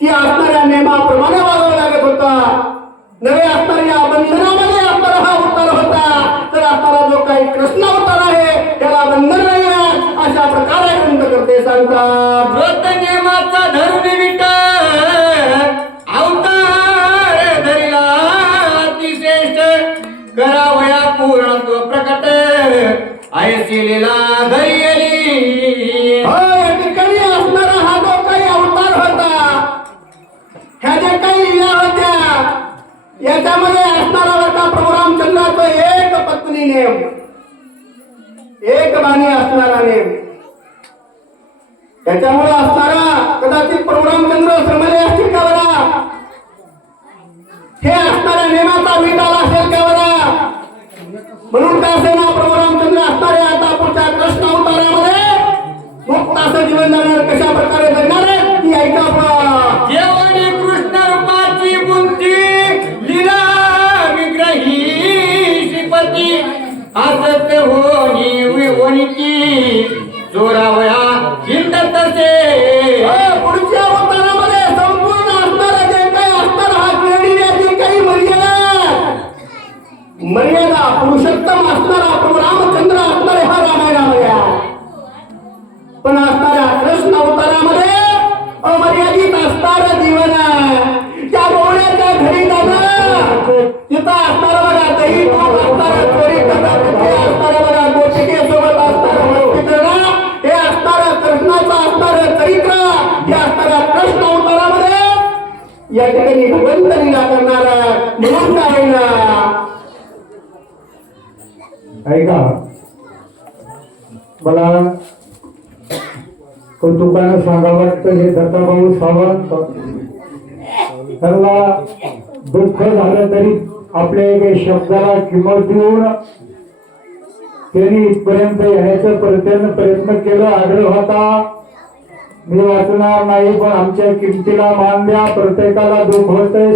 की असणाऱ्या नियमाप्रमाणे वागावं लागत होता. नवे असणाऱ्या बंधनामध्ये असणारा हा अवतार होता. तर असणारा जो काही कृष्ण अवतार आहे त्याला बंधन नाही अशा प्रकारे ग्रंथ करते सांगतात व्रत नियमाचा धरून विट अवतार धरिला अतिश्रेष्ठ करावया पूर्णत्व प्रकट. ऐसिलेला धैर्य याच्यामध्ये असणारा होता प्रभू रामचंद्राचा एक पत्नी नेम. एक बाणी असणारा नेम. त्याच्यामुळे असणारा कदाचित प्रभू रामचंद्र श्रमले असतील का बरा हे असणाऱ्या नेमाचा वीट आला असेल का बरा म्हणून का असेल ना प्रभू रामचंद्र असणारे असत होनी होनीची हिंद तसे पुढच्या अवतारामध्ये संपूर्ण असणारं जे काही असणार हा खेळणीला जी काही मर्यादा. मर्यादा पुरुषोत्तम असणारा प्रभू रामचंद्र असणारे हा रामायणामध्ये हे असणाऱ्या कृष्ण अवतारामध्ये या ठिकाणी भगवंत लीला करणारा म्हणून काय ना ऐका. मला कौतुकानं सांगा वाटतं हे दत्ताभाऊ सावंत. त्याला दुःख झालं तरी आपल्या एका शब्दाला किंमत देऊन त्यांनी इथपर्यंत येण्याचा प्रयत्न प्रयत्न केला आग्रह होता. मी वाचणार नाही पण आमच्या किमतीला मान द्या प्रत्येकाला दुःख होतंय.